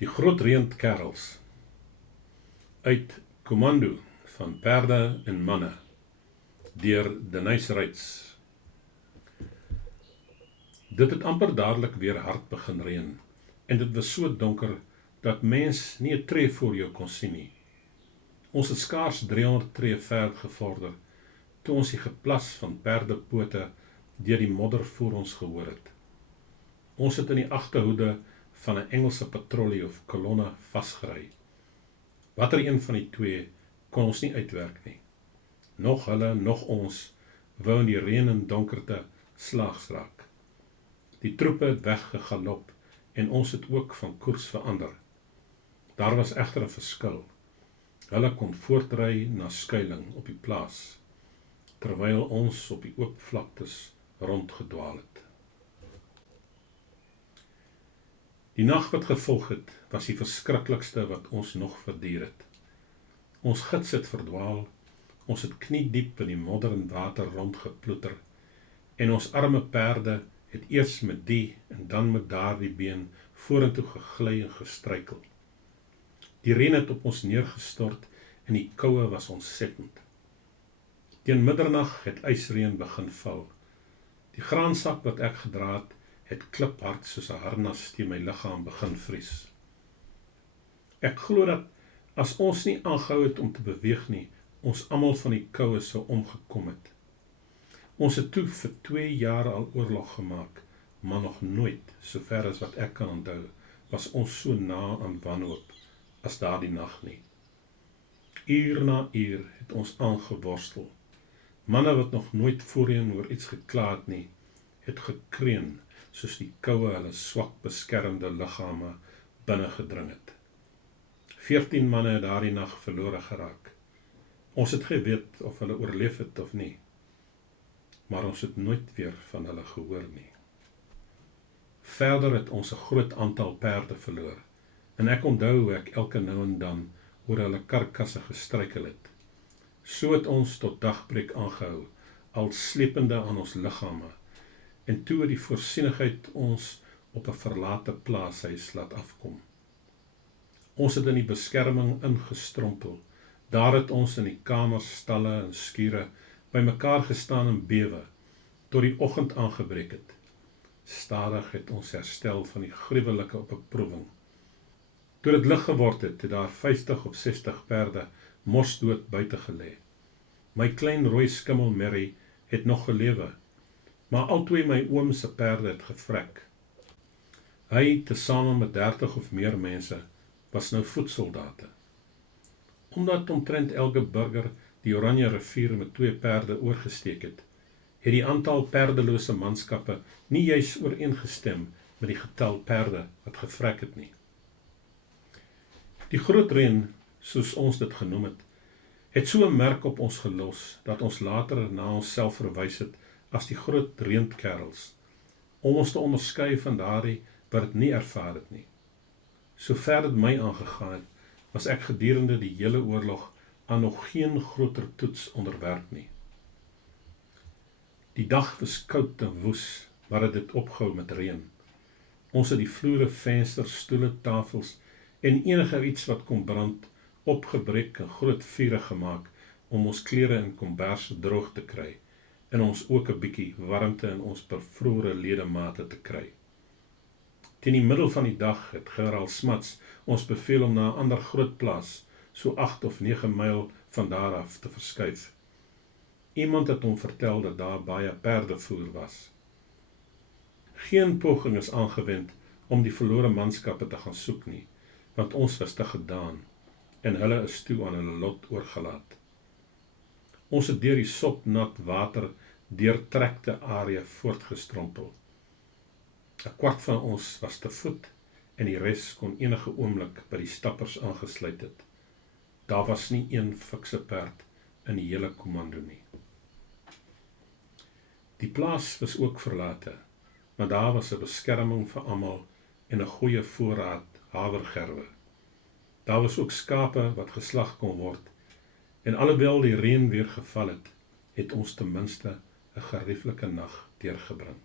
Die groot reendkerels uit Commando van perde en manne deur Denise Reitz. Dit het amper dadelik weer hard begin reën en dit was so donker dat mens nie 'n tree voor jou kon sien nie. Ons het skaars 300 tree ver gevorder toe ons die geplas van perdepote deur die modder voor ons gehoor het. Ons het in die agterhoede van 'n Engelse patrollie of kolonne vasgery. Watter een van die twee kon ons nie uitwerk nie. Nog hulle, nog ons wou in die reën en donkerte slaags raak. Die troepe het weggegalop en ons het ook van koers verander. Daar was egter 'n verskil. Hulle kon voortry na skuiling op die plaas, terwyl ons op die oop vlaktes rondgedwaal het. Die nag wat gevolg het, was die verskriklikste wat ons nog verduur het. Ons gids het verdwaal, ons het kniediep in die modder en water rondgeploeter, en ons arme perde het eers met die en dan met daardie been vorentoe gegly en gestruikel. Die reën het op ons neergestort en die koue was ontsettend. Teen middernag het ysreën begin val. Die graansak wat ek gedra het kliphard soos 'n harnas teen my liggaam begin vries. Ek glo dat as ons nie aangehou het om te beweeg nie, ons almal van die koue sou omgekom het. Ons het toe vir 2 jaar al oorlog gemaak, maar nog nooit, sover as wat ek kan onthou, was ons so na aan wanhoop as daardie nag nie. Uur na uur het ons aangeworstel. Manne wat nog nooit voorheen oor iets gekla het nie, het gekreun soos die koue hulle swak beskermde liggame binne gedring het. 14 manne het daardie nag verlore geraak. Ons het geweet of hulle oorleef het of nie, maar ons het nooit weer van hulle gehoor nie. Verder het ons 'n groot aantal perde verloor, en ek onthou hoe ek elke nou en dan oor hulle karkasse gestruikel het. So het ons tot dagbreek aangehou, al slepende aan ons liggame, en toe het die voorsienigheid ons op 'n verlate plaashuis laat afkom. Ons het in die beskerming ingestrompel. Daar het ons in die kamers, stalle en skure bymekaar gestaan en bewe, tot die oggend aangebreek het. Stadig het ons herstel van die gruwelike beproewing. Toe dit lig geword het, het daar 50 of 60 perde mosdood buite gelê. My klein rooi skimmel Mary het nog gelewe, maar albei my oom se perde het gevrek. Hy, tesame met 30 of meer mense, was nou voetsoldate. Omdat omtrent elke burger die Oranje rivier met 2 perde oorgesteek het die aantal perdelose manskappe nie juis ooreengestem met die getal perde wat gevrek het nie. Die groot reën, soos ons dit genoem het so 'n merk op ons gelos, dat ons later na onsself verwys het as die groot reendkerels, om ons te onderskei van daardie wat dit nie ervaar het nie. Sover dit my aangegaan het, was ek gedurende die hele oorlog aan nog geen groter toets onderwerp nie. Die dag was koud en woes, maar het dit opgehou met reën. Ons het die vloere, vensters, stoele, tafels en enige iets wat kon brand, opgebreek en groot vure gemaak om ons klere en komberse droog te kry en ons ook 'n bietjie warmte in ons bevrore ledemate te kry. Teen die middel van die dag het generaal Smuts ons beveel om na 'n ander groot plaas, so 8 of 9 myl van daar af te verskuif. Iemand het hom vertel dat daar baie perdevoer was. Geen poging is aangewend om die verlore manskappe te gaan soek nie, want ons was te gedaan en hulle is toe aan hulle lot oorgelaat. Ons het deur die sopnat water deurtrekte area voortgestrompel. 'n kwart van ons was te voet en die res kon enige oomblik by die stappers aangesluit het. Daar was nie een fikse perd in die hele Commando nie. Die plaas was ook verlate, maar daar was 'n beskerming vir almal en 'n goeie voorraad havergerwe. Daar was ook skape wat geslag kon word, en alhoewel die reën weer geval het, het ons ten minste 'n gerieflike nag deurgebring.